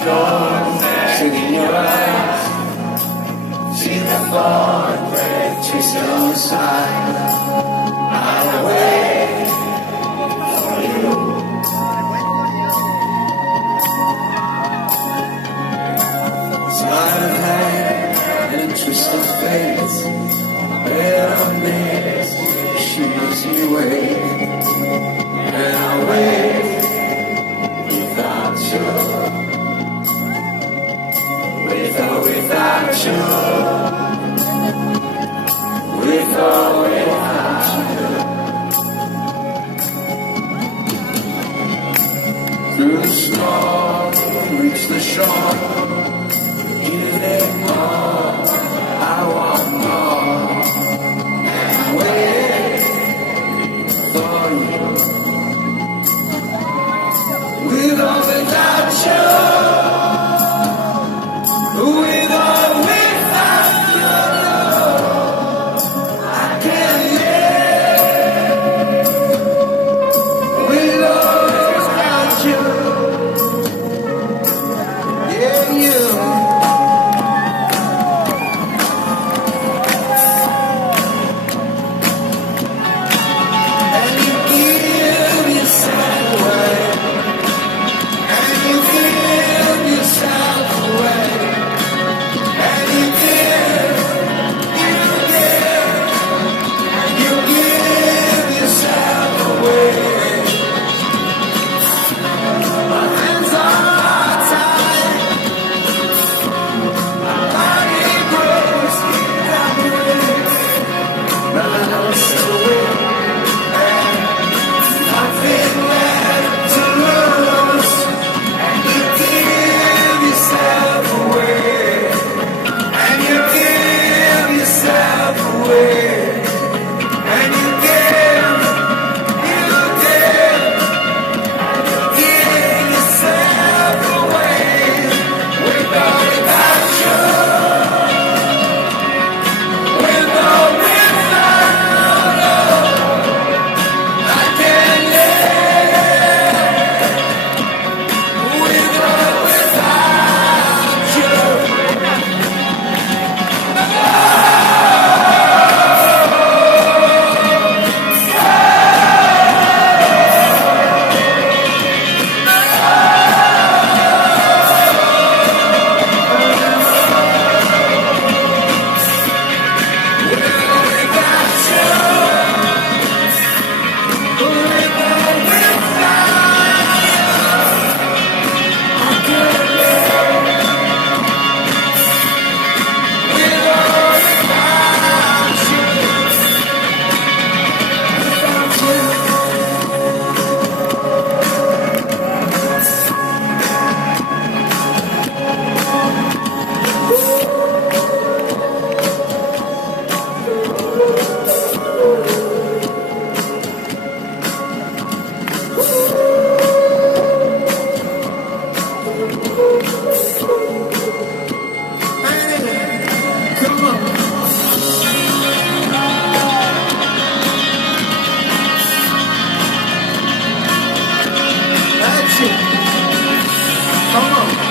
Sing in your eyes, see the fall and break, twist your side. I'll wait for you. Smile of hand and twist of fate. Better miss, she gives you away. And I'll wait without you. Without you, without you. Through the storm, reach the shore. Give it more, I want more. And wait for you. With or without you. With or without your love, I can't live. With or without you, yeah, you. And you give yourself away, and you give yourself away. Come on.